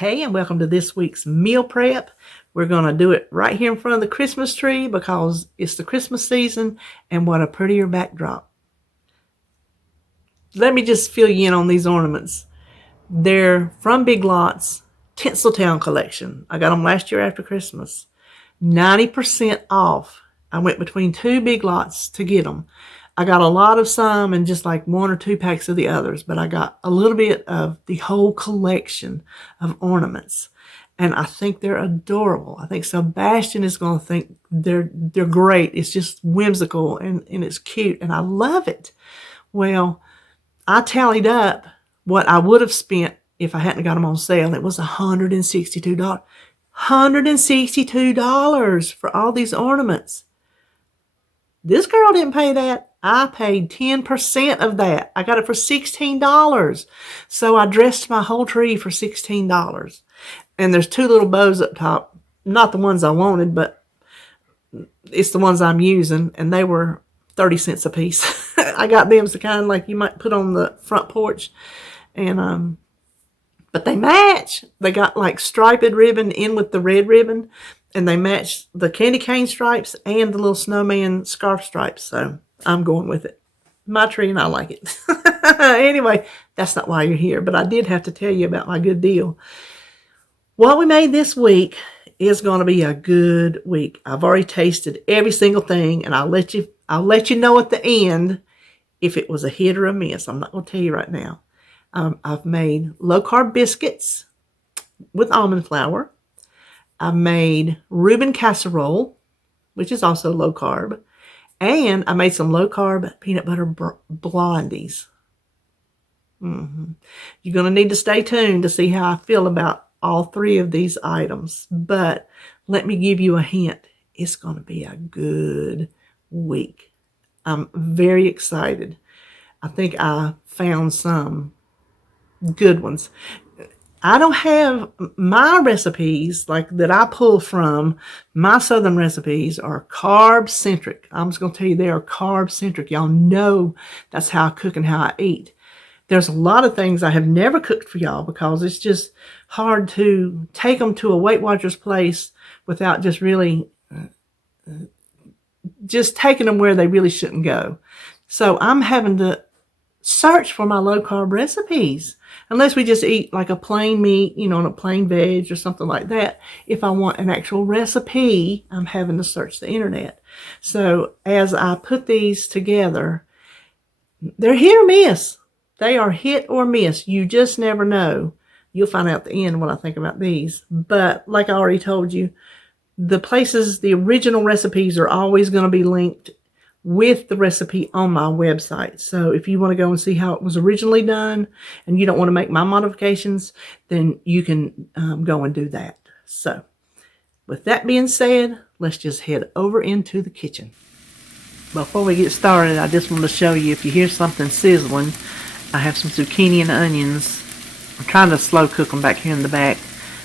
Hey, and welcome to this week's meal prep. We're going to do it right here in front of the Christmas tree because it's the Christmas season, and what a prettier backdrop. Let me just fill you in on these ornaments. They're from Big Lots, Tinseltown collection. I got them last year after Christmas. 90% off. I went between two Big Lots to get them. I got a lot of some and just like one or two packs of the others, but I got a little bit of the whole collection of ornaments. And I think they're adorable. I think Sebastian is going to think they're great. It's just whimsical and it's cute, and I love it. Well, I tallied up what I would have spent if I hadn't got them on sale. It was $162. $162 for all these ornaments. This girl didn't pay that. I paid 10% of that. I got it for $16. So I dressed my whole tree for $16. And there's two little bows up top. Not the ones I wanted, but it's the ones I'm using. And they were 30 cents a piece. I got them the kind like you might put on the front porch. And but they match. They got like striped ribbon in with the red ribbon. And they match the candy cane stripes and the little snowman scarf stripes. So I'm going with it. My tree and I like it. Anyway, that's not why you're here. But I did have to tell you about my good deal. What we made this week is going to be a good week. I've already tasted every single thing. And I'll let you know at the end if it was a hit or a miss. I'm not going to tell you right now. I've made low-carb biscuits with almond flour. I made Reuben Casserole, which is also low carb. And I made some low carb peanut butter blondies. You're going to need to stay tuned to see how I feel about all three of these items. But let me give you a hint. It's going to be a good week. I'm very excited. I think I found some good ones. I don't have my recipes like that I pull from. My Southern recipes are carb centric. I'm just going to tell you they are carb centric. Y'all know that's how I cook and how I eat. There's a lot of things I have never cooked for y'all because it's just hard to take them to a Weight Watchers place without just really just taking them where they really shouldn't go. So I'm having to search for my low carb recipes. Unless we just eat like a plain meat, and a plain veg or something like that. If I want an actual recipe, I'm having to search the internet. So as I put these together, they're hit or miss. They are hit or miss. You just never know. You'll find out at the end what I think about these. But like I already told you, the original recipes are always going to be linked with the recipe on my website. So if you want to go and see how it was originally done and you don't want to make my modifications, then you can go and do that. So with that being said, let's just head over into the kitchen. Before we get started, I just want to show you, if you hear something sizzling, I have some zucchini and onions. I'm trying to slow cook them back here in the back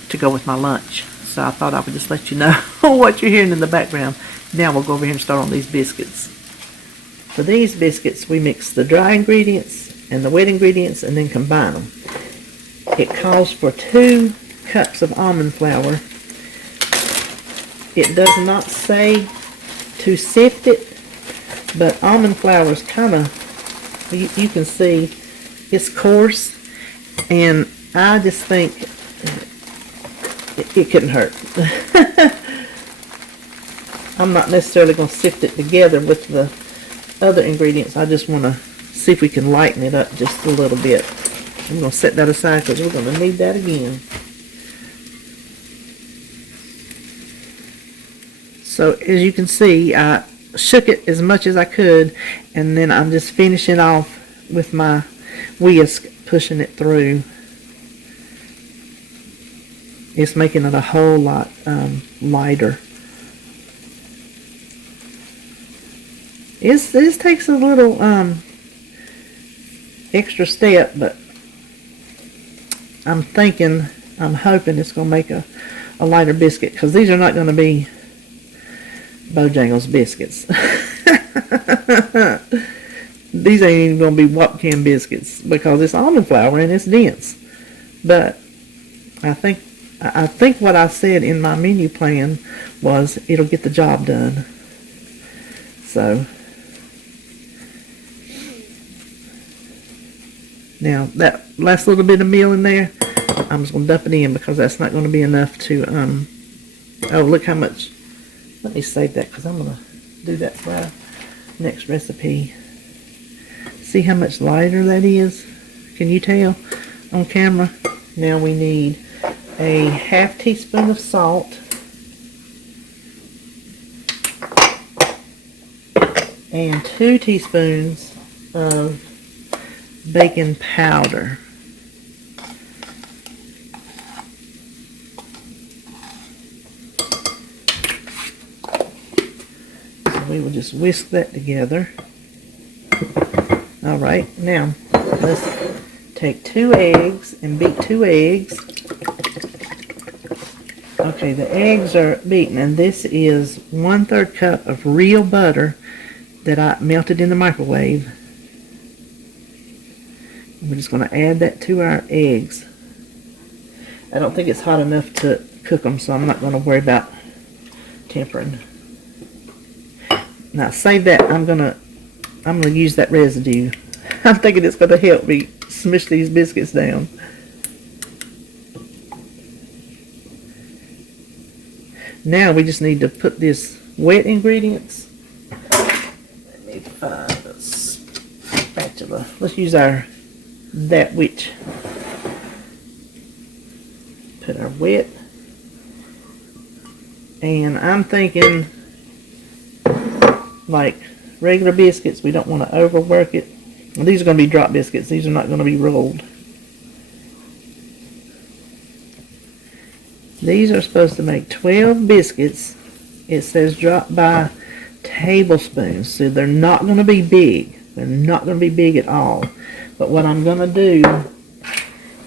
to go with my lunch. So I thought I would just let you know what you're hearing in the background. Now we'll go over here and start on these biscuits. For these biscuits, we mix the dry ingredients and the wet ingredients and then combine them. It calls for 2 cups of almond flour. It does not say to sift it, but almond flour is kind of, you can see, it's coarse, and I just think it couldn't hurt. I'm not necessarily going to sift it together with the other ingredients. I just want to see if we can lighten it up just a little bit. I'm going to set that aside because we're going to need that again. So as you can see, I shook it as much as I could, and then I'm just finishing off with my whisk, pushing it through. It's making it a whole lot lighter. This takes a little extra step, but I'm hoping it's going to make a lighter biscuit, because these are not going to be Bojangles biscuits. These ain't even going to be Wop Can biscuits because it's almond flour and it's dense. But I think what I said in my menu plan was it'll get the job done. So now that last little bit of meal in there, I'm just going to dump it in because that's not going to be enough to, oh, look how much. Let me save that because I'm going to do that for our next recipe. See how much lighter that is? Can you tell on camera? Now we need a half teaspoon of salt and 2 teaspoons of baking powder. So we will just whisk that together. Alright, now let's take 2 eggs and beat 2 eggs. Okay, the eggs are beaten, and this is 1/3 cup of real butter that I melted in the microwave. We're just going to add that to our eggs. I don't think it's hot enough to cook them, so I'm not going to worry about tempering. Now save that. I'm gonna use that residue. I'm thinking it's going to help me smush these biscuits down. Now we just need to put this wet ingredients. Let me find a spatula. Let's use our that which. Put our wet. And I'm thinking like regular biscuits, we don't want to overwork it. Well, these are going to be drop biscuits. These are not going to be rolled. These are supposed to make 12 biscuits. It says drop by tablespoons. So they're not going to be big. They're not going to be big at all. But what I'm going to do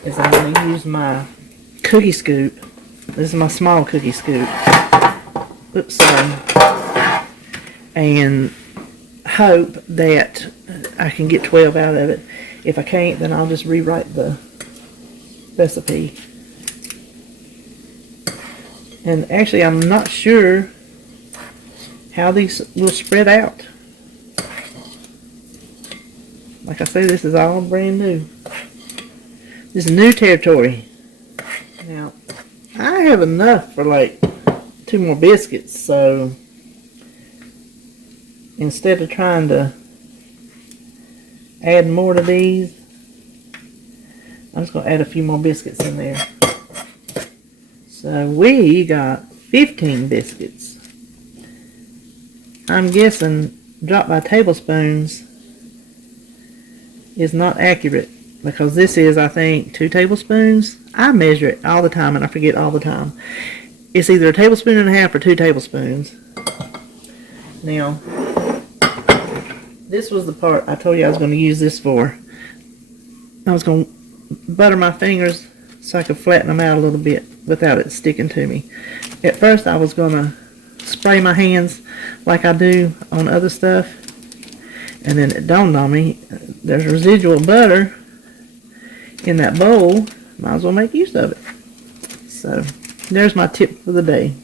is I'm going to use my cookie scoop. This is my small cookie scoop. Oops, sorry. And hope that I can get 12 out of it. If I can't, then I'll just rewrite the recipe. And actually, I'm not sure how these will spread out. Like I say, this is all brand new. This is new territory. Now, I have enough for like 2 more biscuits, so instead of trying to add more to these, I'm just going to add a few more biscuits in there. So we got 15 biscuits. I'm guessing drop by tablespoons is not accurate because this is, I think, 2 tablespoons. I measure it all the time and I forget all the time. It's either a tablespoon and a half or 2 tablespoons. Now, this was the part I told you I was going to use this for. I was going to butter my fingers so I could flatten them out a little bit without it sticking to me. At first I was going to spray my hands like I do on other stuff. And then it dawned on me, there's residual butter in that bowl. Might as well make use of it. So, there's my tip for the day.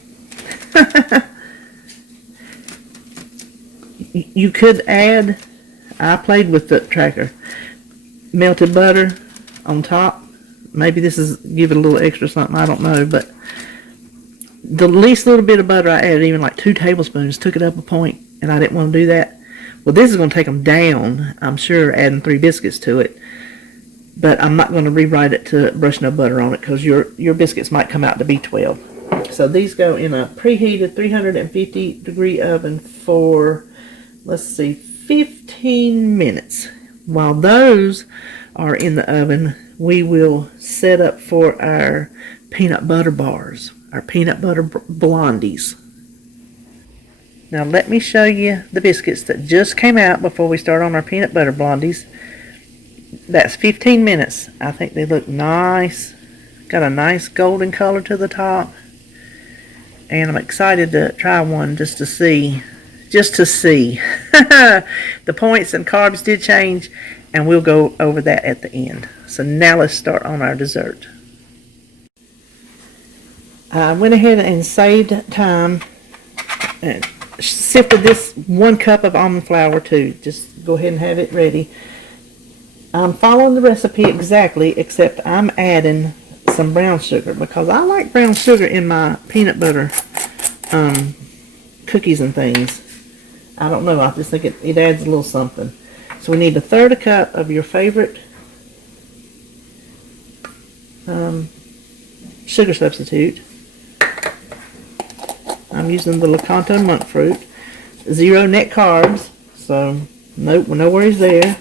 You could add, I played with the tracker, melted butter on top. Maybe this is give it a little extra something, I don't know, but the least little bit of butter I added, even like 2 tablespoons, took it up a point, and I didn't want to do that. Well, this is going to take them down, I'm sure, adding 3 biscuits to it, but I'm not going to rewrite it to brush no butter on it because your biscuits might come out to be 12. So these go in a preheated 350 degree oven for, let's see, 15 minutes. While those are in the oven, we will set up for our peanut butter bars, our peanut butter blondies. Now let me show you the biscuits that just came out before we start on our peanut butter blondies. That's 15 minutes. I think they look nice. Got a nice golden color to the top. And I'm excited to try one just to see. The points and carbs did change, and we'll go over that at the end. So now let's start on our dessert. I went ahead and saved time and sifted this 1 cup of almond flour too. Just go ahead and have it ready. I'm following the recipe exactly, except I'm adding some brown sugar because I like brown sugar in my peanut butter cookies and things. I don't know, I just think it adds a little something. So we need 1/3 cup of your favorite sugar substitute. I'm using the Lakanto monk fruit. 0 net carbs, so no worries there.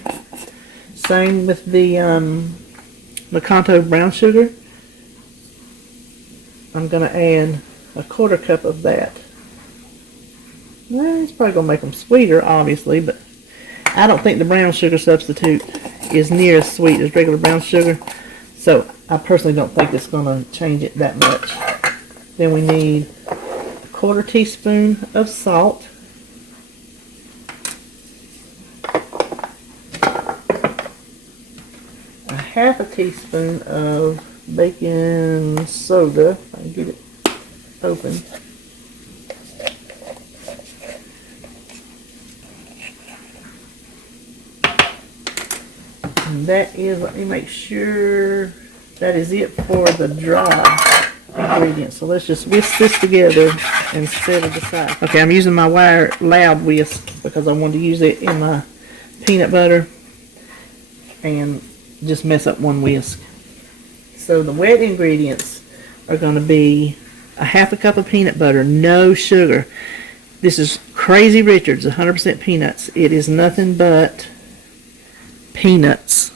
Same with the Lakanto brown sugar. I'm going to add 1/4 cup of that. Well, it's probably going to make them sweeter, obviously, but I don't think the brown sugar substitute is near as sweet as regular brown sugar, so I personally don't think it's going to change it that much. Then we need 1/4 teaspoon of salt. A 1/2 teaspoon of baking soda, if I can get it open. And that is, let me make sure that is it for the dry ingredients. So let's just whisk this together and set it aside. Okay, I'm using my wire loud whisk because I wanted to use it in my peanut butter and just mess up one whisk. So the wet ingredients are going to be 1/2 cup of peanut butter, no sugar. This is Crazy Richard's 100% peanuts. It is nothing but peanuts,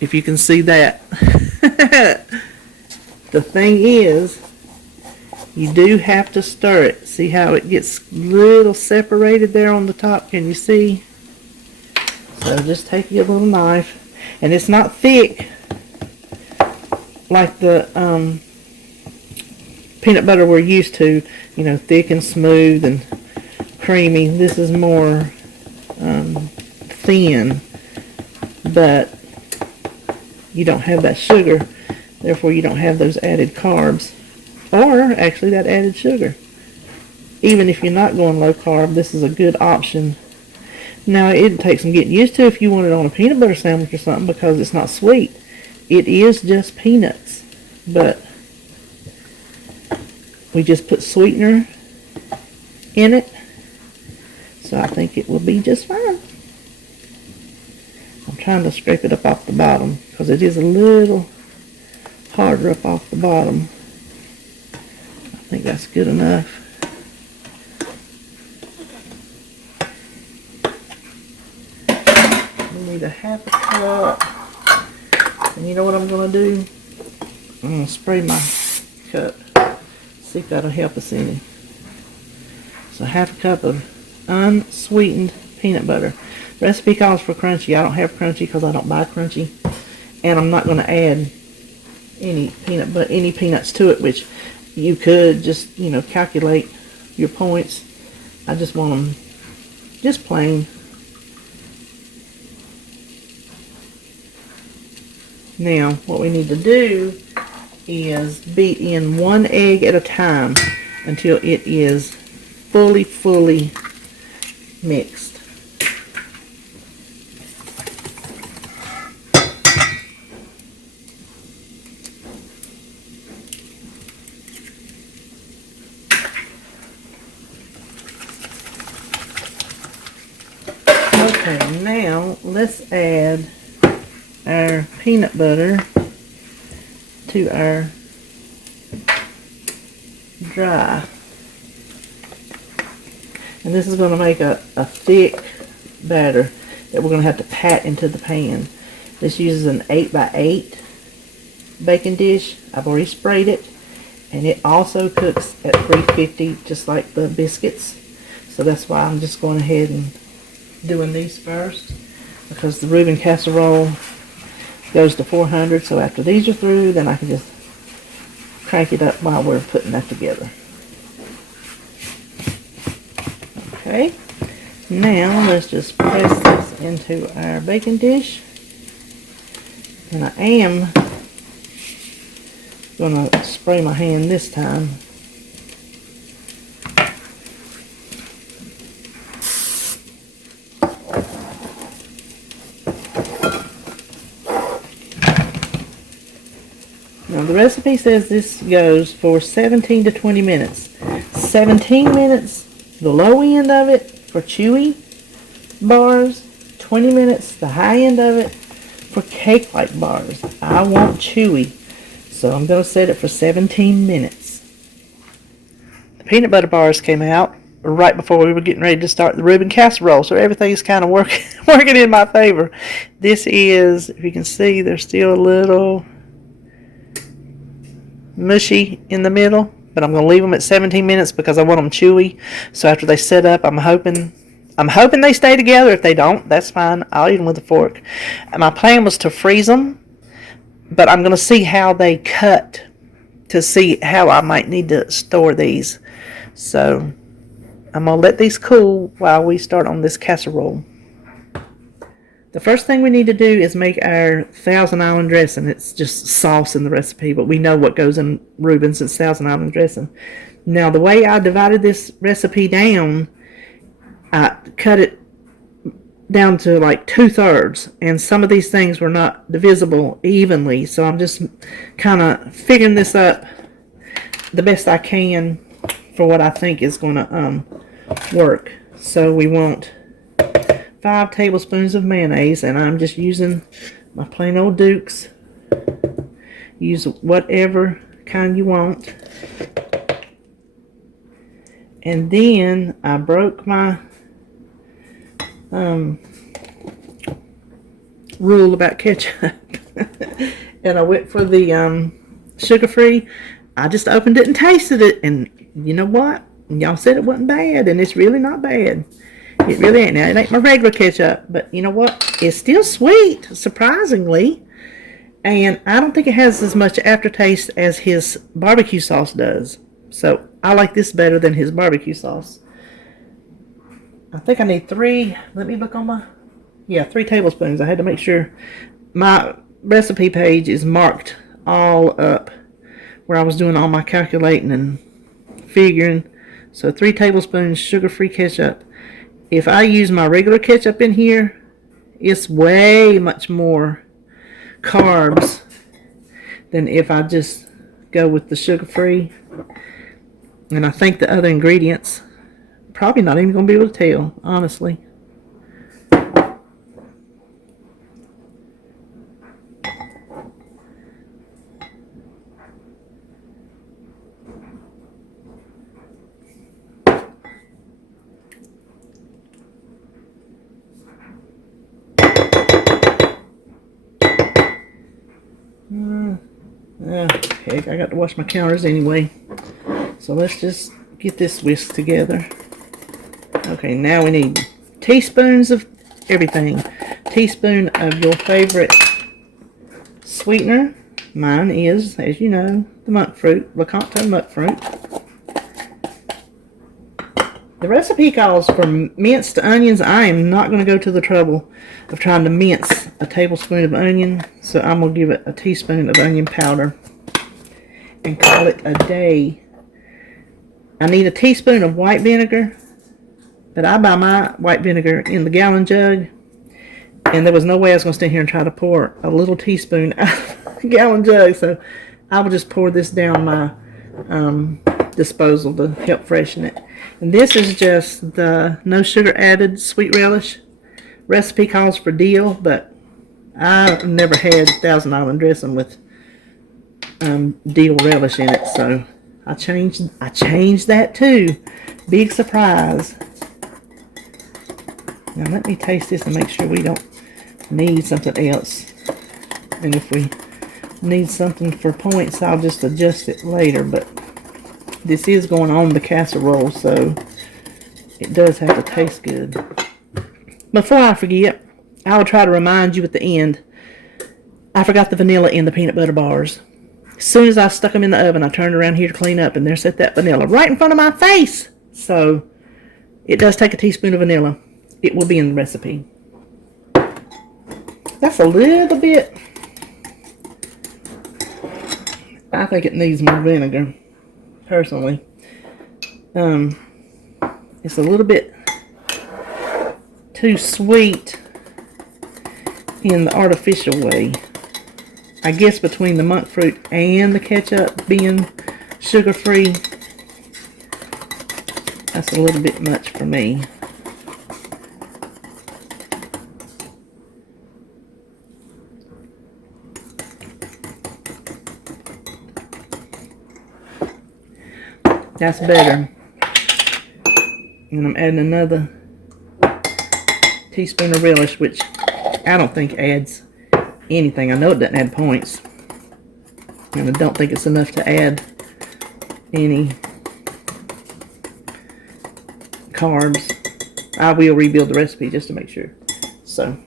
if you can see that. The thing is, you do have to stir it. See how it gets a little separated there on the top? Can you see? So just take your little knife, and it's not thick like the peanut butter we're used to, you know, thick and smooth and creamy. This is more thin, but you don't have that sugar, therefore you don't have those added carbs, or actually that added sugar. Even if you're not going low carb, this is a good option. Now it takes some getting used to if you want it on a peanut butter sandwich or something, because it's not sweet. It is just peanuts, but we just put sweetener in it, so I think it will be just fine. I'm trying to scrape it up off the bottom because it is a little harder up off the bottom. I think that's good enough. We need 1/2 cup. And you know what I'm going to do? I'm going to spray my cup. See if that'll help us any. So 1/2 cup of unsweetened peanut butter. The recipe calls for crunchy. I don't have crunchy because I don't buy crunchy. And I'm not going to add any peanuts to it, which you could just, you know, calculate your points. I just want them just plain. Now, what we need to do is beat in 1 egg at a time until it is fully mixed. Okay, now let's add our peanut butter to our dry. And this is going to make a thick batter that we're going to have to pat into the pan. This uses an 8x8 baking dish. I've already sprayed it, and it also cooks at 350 just like the biscuits. So that's why I'm just going ahead and doing these first, because the Reuben Casserole goes to 400. So after these are through, then I can just crank it up while we're putting that together. Okay, now let's just press this into our baking dish. And I am going to spray my hand this time Now the recipe says this goes for 17 to 20 minutes. 17 minutes, the low end of it for chewy bars. 20 minutes, the high end of it for cake-like bars. I want chewy, so I'm going to set it for 17 minutes. The peanut butter bars came out right before we were getting ready to start the Reuben Casserole, so everything's kind of working in my favor. This is, if you can see, there's still a little mushy in the middle, but I'm going to leave them at 17 minutes because I want them chewy. So after they set up, I'm hoping they stay together. If they don't, that's fine. I'll eat them with a fork. And my plan was to freeze them, but I'm going to see how they cut to see how I might need to store these. So I'm going to let these cool while we start on this casserole. The first thing we need to do is make our Thousand Island dressing. It's just sauce in the recipe, but we know what goes in Reuben's. It's Thousand Island dressing. Now, the way I divided this recipe down, I cut it down to like 2/3, and some of these things were not divisible evenly, so I'm just kind of figuring this up the best I can for what I think is going to work. So we want 5 tablespoons of mayonnaise, and I'm just using my plain old Dukes. Use whatever kind you want. And then I broke my rule about ketchup and I went for the sugar-free. I just opened it and tasted it, and you know what? Y'all said it wasn't bad, and it's really not bad. It really ain't. Now, it ain't my regular ketchup, but you know what? It's still sweet, surprisingly. And I don't think it has as much aftertaste as his barbecue sauce does. So I like this better than his barbecue sauce. I think I need 3. Let me look on my... Yeah, 3 tablespoons. I had to make sure my recipe page is marked all up where I was doing all my calculating and figuring. So 3 tablespoons sugar-free ketchup. If I use my regular ketchup in here, it's way much more carbs than if I just go with the sugar-free. And I think the other ingredients, probably not even going to be able to tell, honestly. Heck, I got to wash my counters anyway. So let's just get this whisked together. Okay, now we need teaspoons of everything. Teaspoon of your favorite sweetener. Mine is, as you know, the monk fruit, Lecanto monk fruit. The recipe calls for minced onions. I am not going to go to the trouble of trying to mince a tablespoon of onion, so I'm going to give it a teaspoon of onion powder and call it a day. I need a teaspoon of white vinegar, but I buy my white vinegar in the gallon jug, and there was no way I was going to stand here and try to pour a little teaspoon out of a gallon jug, so I will just pour this down my disposal to help freshen it. And this is just the no sugar added sweet relish. Recipe calls for dill, but I've never had Thousand Island dressing with dill relish in it, so I changed that too. Big surprise. Now let me taste this and make sure we don't need something else. And if we need something for points, I'll just adjust it later, but this is going on the casserole, so it does have to taste good. Before I forget, I will try to remind you at the end, I forgot the vanilla in the peanut butter bars. As soon as I stuck them in the oven, I turned around here to clean up, and there's that vanilla right in front of my face. So it does take a teaspoon of vanilla. It will be in the recipe. That's a little bit. I think it needs more vinegar, personally. It's a little bit too sweet in the artificial way. I guess between the monk fruit and the ketchup being sugar-free, that's a little bit much for me. That's better. And I'm adding another teaspoon of relish, which I don't think adds anything. I know it doesn't add points. And I don't think it's enough to add any carbs. I will rebuild the recipe just to make sure. So,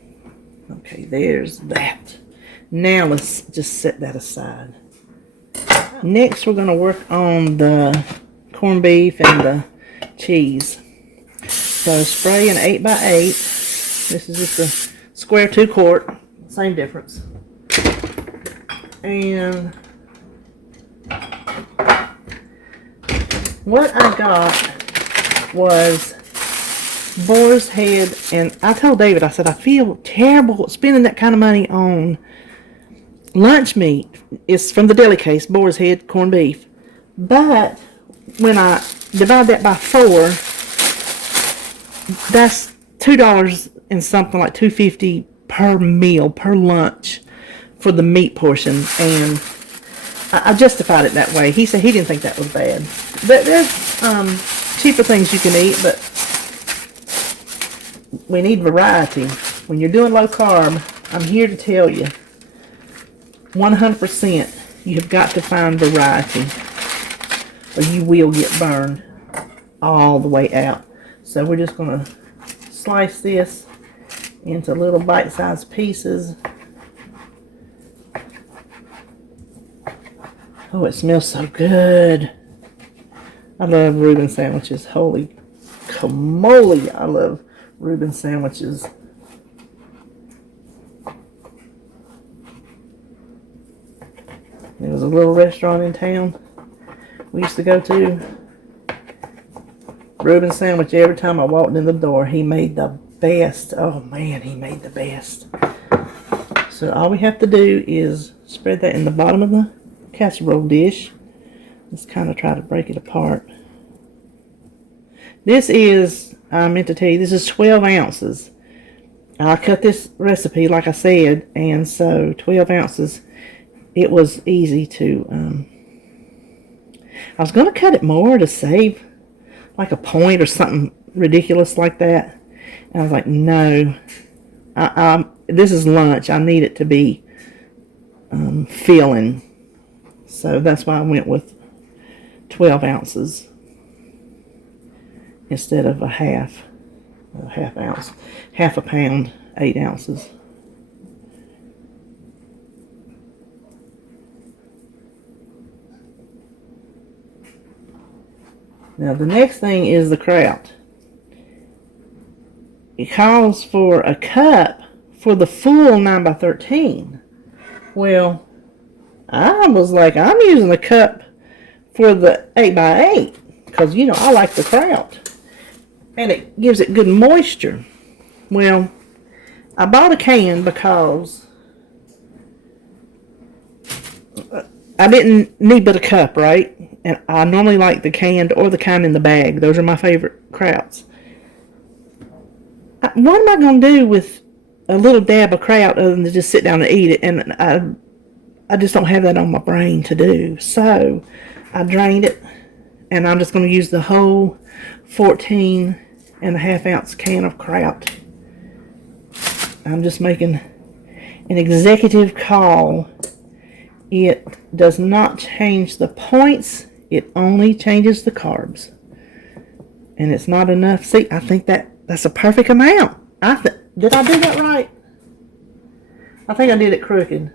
okay, there's that. Now let's just set that aside. Next, we're going to work on the corned beef and the cheese. So spray an 8x8. This is just a square 2-quart. Same difference. And what I got was boar's head. And I told David, I said, I feel terrible spending that kind of money on lunch meat. It's from the deli case, boar's head, corned beef. But when I divide that by 4, that's $2 and something like $2.50 per meal, per lunch for the meat portion. And I justified it that way. He said he didn't think that was bad. But there's cheaper things you can eat, but we need variety. When you're doing low carb, I'm here to tell you, 100%, you have got to find variety, or you will get burned all the way out. So we're just going to slice this into little bite-sized pieces. Oh, it smells so good. I love Reuben sandwiches. Holy camole, I love Reuben sandwiches. There was a little restaurant in town we used to go to. Reuben sandwich, every time I walked in the door, he made the best. Oh man, he made the best. So all we have to do is spread that in the bottom of the casserole dish. Let's kind of try to break it apart. This is, I meant to tell you, this is 12 ounces. I cut this recipe, like I said, and so 12 ounces. It was easy to, I was going to cut it more to save like a point or something ridiculous like that. And I was like, no, this is lunch. I need it to be filling. So that's why I went with 12 ounces instead of a half ounce, half a pound, 8 ounces. Now the next thing is the kraut. It calls for a cup for the full 9x13. Well, I was like, I'm using a cup for the 8x8 because, you know, I like the kraut and it gives it good moisture. Well, I bought a can because I didn't need but a cup, right? And I normally like the canned or the kind in the bag. Those are my favorite krauts. What am I going to do with a little dab of kraut other than to just sit down and eat it? And I just don't have that on my brain to do. So I drained it, and I'm just going to use the whole 14.5 ounce can of kraut. I'm just making an executive call. It does not change the points. It only changes the carbs. And it's not enough. See, I think that's a perfect amount. Did I do that right? I think I did it crooked.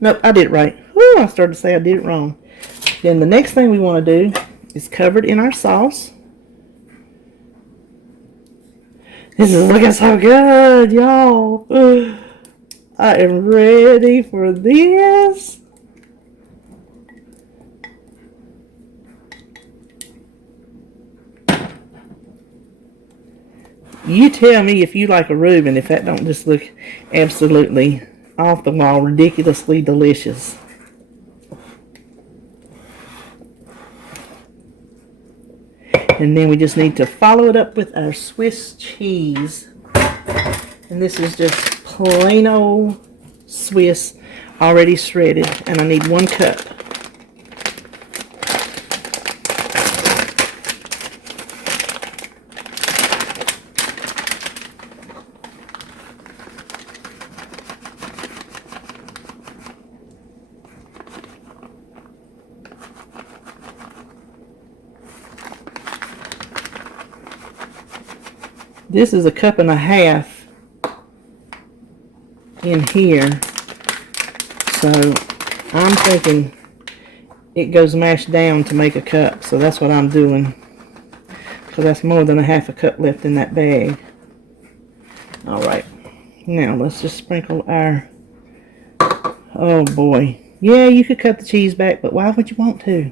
Nope, I did it right. Whew, I started to say I did it wrong. Then the next thing we want to do is cover it in our sauce. This is looking so good, y'all. I am ready for this. You tell me if you like a Reuben, if that don't just look absolutely off the wall, ridiculously delicious. And then we just need to follow it up with our Swiss cheese. And this is just plain old Swiss, already shredded. And I need 1 cup. This is 1.5 cups in here, so I'm thinking it goes mashed down to make a cup, so that's what I'm doing, because that's more than 1/2 cup left in that bag. Alright, now let's just sprinkle our, oh boy, yeah, you could cut the cheese back, but why would you want to?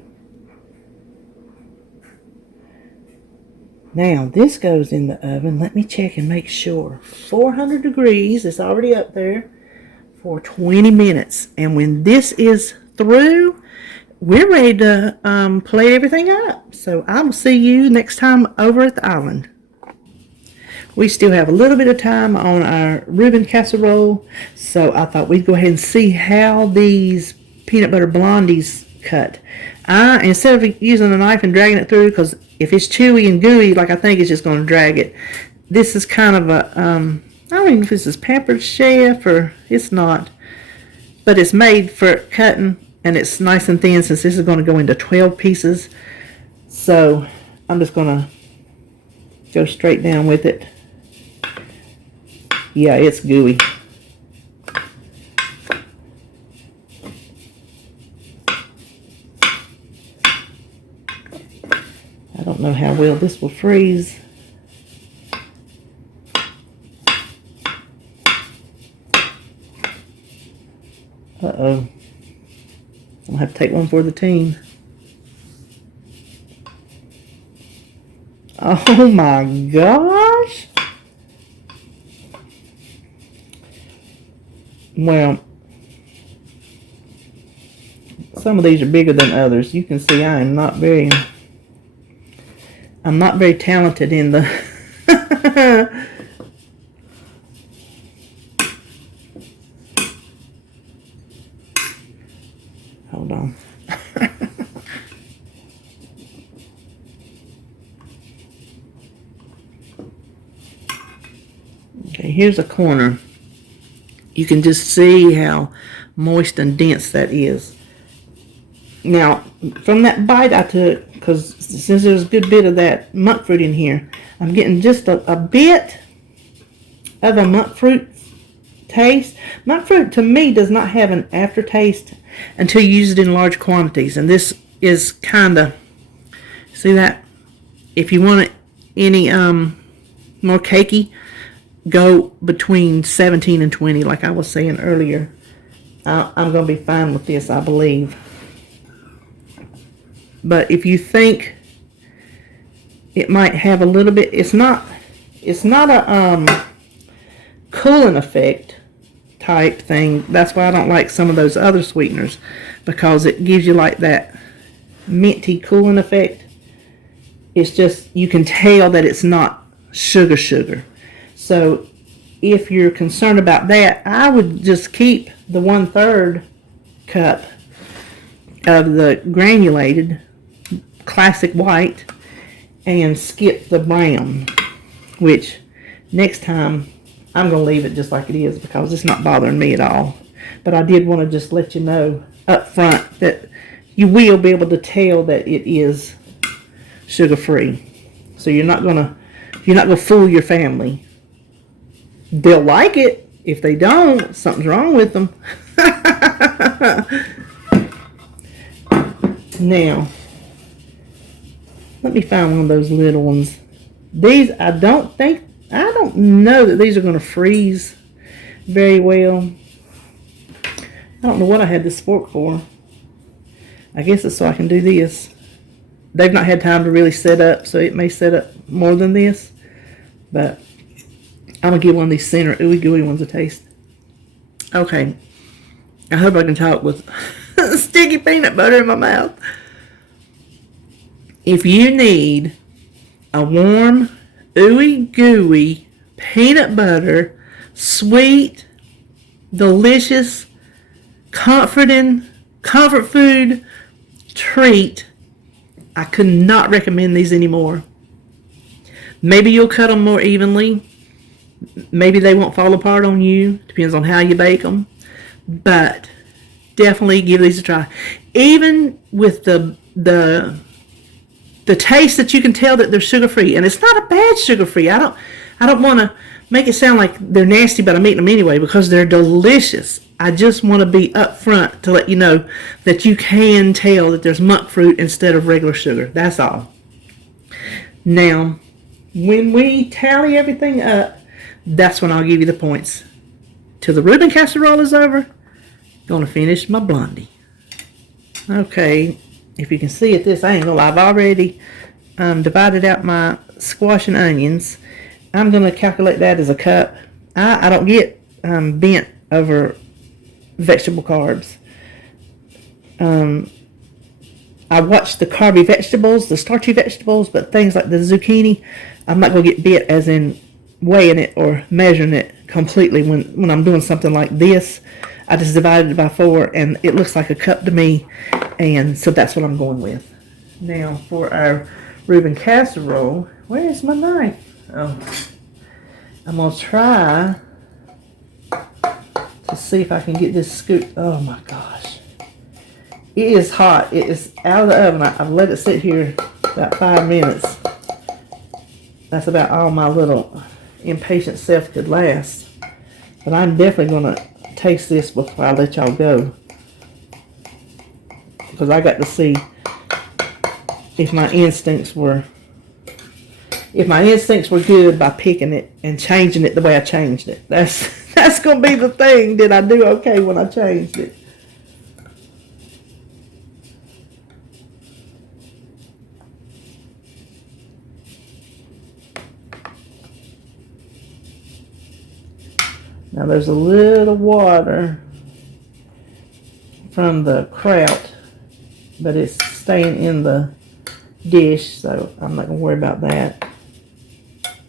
Now, this goes in the oven. Let me check and make sure. 400 degrees. It's already up there for 20 minutes. And when this is through, we're ready to plate everything up. So I will see you next time over at the island. We still have a little bit of time on our Reuben Casserole. So I thought we'd go ahead and see how these peanut butter blondies cut. Instead of using a knife and dragging it through, because if it's chewy and gooey, like I think it's just going to drag it. This is kind of a, I don't even know if this is Pampered Chef or it's not. But it's made for cutting, and it's nice and thin since this is going to go into 12 pieces. So I'm just going to go straight down with it. Yeah, it's gooey. I don't know how well this will freeze. Uh-oh. I'm going to have to take one for the team. Oh my gosh. Well, some of these are bigger than others. You can see I'm not very talented in the hold on. Okay, here's a corner. You can just see how moist and dense that is. Now, from that bite I took, because since there's a good bit of that monk fruit in here, I'm getting just a bit of a monk fruit taste. Monk fruit, to me, does not have an aftertaste until you use it in large quantities. And this is kind of, see that? If you want it any more cakey, go between 17 and 20, like I was saying earlier. I'm going to be fine with this, I believe. But if you think it might have a little bit, it's not a cooling effect type thing. That's why I don't like some of those other sweeteners, because it gives you like that minty cooling effect. It's just, you can tell that it's not sugar. So if you're concerned about that, I would just keep the 1/3 cup of the granulated classic white and skip the brown, which next time I'm going to leave it just like it is because it's not bothering me at all. But I did want to just let you know up front that you will be able to tell that it is sugar free. So you're not gonna fool your family. They'll like it. If they don't, something's wrong with them. Now, let me find one of those little ones. These, I don't know that these are going to freeze very well. I don't know what I had this fork for. I guess it's so I can do this. They've not had time to really set up, so it may set up more than this. But I'm going to give one of these center ooey gooey ones a taste. Okay. I hope I can talk with sticky peanut butter in my mouth. If you need a warm, ooey gooey peanut butter, sweet, delicious, comfort food treat, I could not recommend these anymore. Maybe you'll cut them more evenly. Maybe they won't fall apart on you. Depends on how you bake them. But definitely give these a try. Even with the taste that you can tell that they're sugar-free. And it's not a bad sugar-free. I don't want to make it sound like they're nasty, but I'm eating them anyway because they're delicious. I just want to be upfront to let you know that you can tell that there's monk fruit instead of regular sugar. That's all. Now, when we tally everything up, that's when I'll give you the points. Till the Reuben Casserole is over, I'm going to finish my Blondie. Okay, if you can see at this angle, I've already divided out my squash and onions. I'm going to calculate that as a cup. I don't get bent over vegetable carbs. I watch the carby vegetables, the starchy vegetables, but things like the zucchini, I'm not going to get bit as in weighing it or measuring it completely when I'm doing something like this. I just divided it by 4 and it looks like a cup to me, and so that's what I'm going with. Now for our Reuben casserole, where is my knife? Oh, I'm going to try to see if I can get this scoop. Oh my gosh. It is hot. It is out of the oven. I've let it sit here about 5 minutes. That's about all my little impatient self could last. But I'm definitely going to taste this before I let y'all go. Because I got to see if my instincts were good by picking it and changing it the way I changed it. That's going to be the thing. Did I do okay when I changed it? Now there's a little water from the kraut, but it's staying in the dish, so I'm not going to worry about that.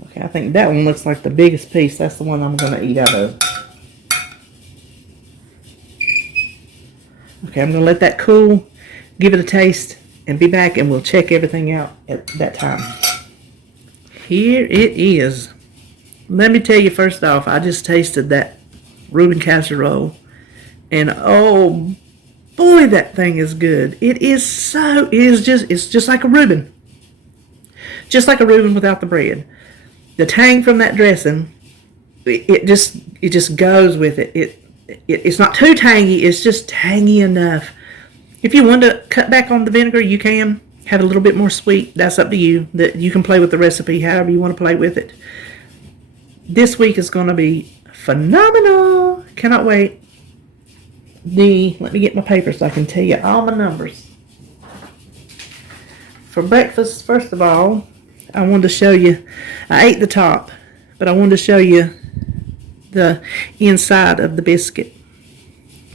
Okay, I think that one looks like the biggest piece. That's the one I'm going to eat out of. Okay, I'm going to let that cool, give it a taste, and be back, and we'll check everything out at that time. Here it is. Let me tell you first off, I just tasted that Reuben casserole, and oh boy, that thing is good. It's just like a Reuben. Just like a Reuben without the bread. The tang from that dressing, it just goes with it. It's not too tangy, it's just tangy enough. If you want to cut back on the vinegar, you can. Have it a little bit more sweet. That's up to you. That you can play with the recipe however you want to play with it. This week is going to be phenomenal. Cannot wait. Let me get my paper so I can tell you all my numbers. For breakfast, first of all, I wanted to show you, I ate the top, but I wanted to show you the inside of the biscuit.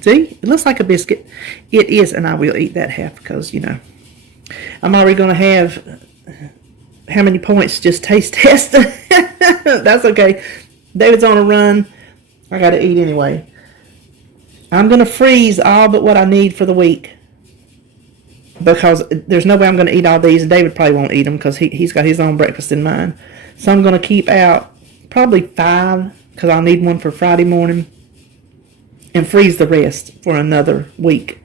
See, it looks like a biscuit. It is, and I will eat that half because, I'm already going to have how many points just taste test. That's okay. David's on a run. I got to eat anyway. I'm going to freeze all but what I need for the week, because there's no way I'm going to eat all these, and David probably won't eat them because he's got his own breakfast in mind. So I'm going to keep out probably 5 because I'll need one for Friday morning, and freeze the rest for another week.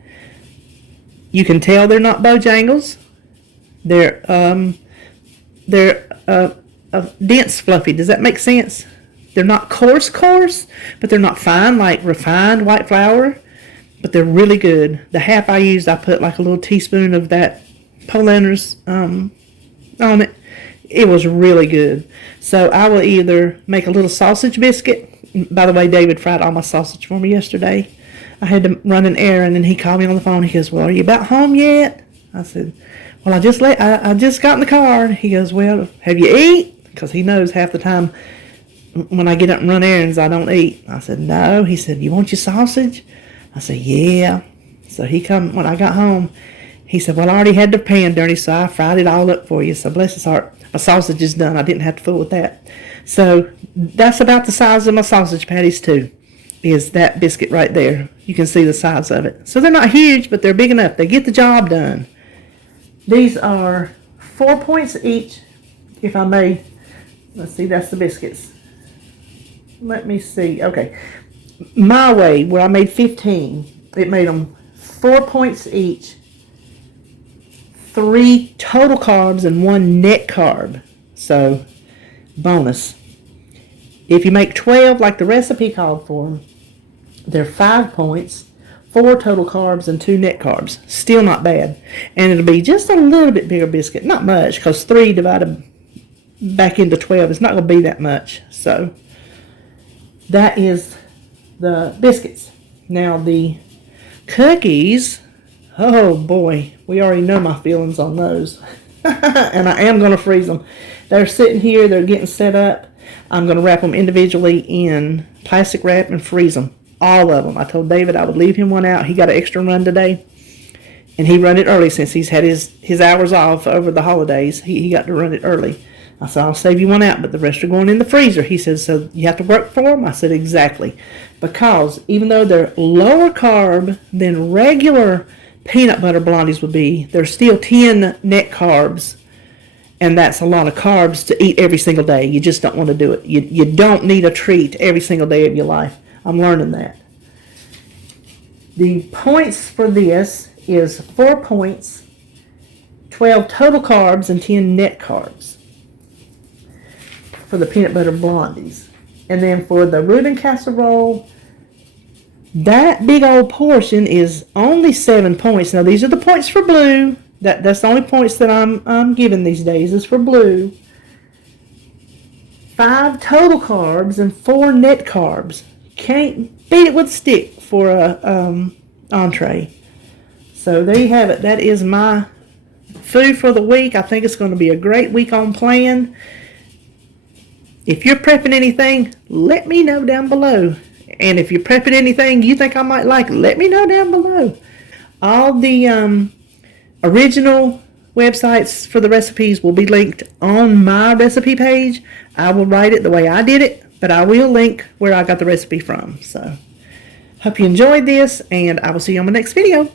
You can tell they're not Bojangles. They're dense, fluffy. Does that make sense? They're not coarse, but they're not fine like refined white flour, but they're really good. The half I used, I put like a little teaspoon of that Polenters on it. It was really good. So I will either make a little sausage biscuit. By the way, David fried all my sausage for me yesterday. I had to run an errand, and he called me on the phone. He goes, "Well, are you about home yet?" I said, "Well, I just got in the car." He goes, "Well, have you eat?" Because he knows half the time when I get up and run errands, I don't eat. I said, no. He said, you want your sausage? I said, yeah. So he come, when I got home, he said, well, I already had the pan dirty, so I fried it all up for you. So bless his heart, my sausage is done. I didn't have to fool with that. So that's about the size of my sausage patties too, is that biscuit right there. You can see the size of it. So they're not huge, but they're big enough. They get the job done. These are 4 points each, if I may. Let's see, that's the biscuits. Let me see. Okay. My way, where I made 15, it made them 4 points each, 3 total carbs, and 1 net carb. So, bonus. If you make 12 like the recipe called for, they're 5 points, 4 total carbs, and 2 net carbs. Still not bad. And it'll be just a little bit bigger biscuit. Not much, because 3 divided back into 12 is not going to be that much. So, that is the biscuits. Now, the cookies, oh boy, we already know my feelings on those. And I am going to freeze them. They're sitting here, they're getting set up. I'm going to wrap them individually in plastic wrap and freeze them. All of them. I told David I would leave him one out. He got an extra run today. And he run it early since he's had his hours off over the holidays. He got to run it early. I said, I'll save you one out, but the rest are going in the freezer. He said, so you have to work for them? I said, exactly. Because even though they're lower carb than regular peanut butter blondies would be, they're still 10 net carbs. And that's a lot of carbs to eat every single day. You just don't want to do it. You don't need a treat every single day of your life. I'm learning that. The points for this is 4 points, 12 total carbs, and 10 net carbs for the peanut butter blondies. And then for the Reuben Casserole, that big old portion is only 7 points. Now these are the points for blue. That's the only points that I'm giving these days is for blue. 5 total carbs and 4 net carbs. Can't beat it with a stick for a entree. So there you have it. That is my food for the week. I think it's going to be a great week on plan. If you're prepping anything, let me know down below. And if you're prepping anything you think I might like, let me know down below. All the original websites for the recipes will be linked on my recipe page. I will write it the way I did it, but I will link where I got the recipe from. So, hope you enjoyed this, and I will see you on my next video.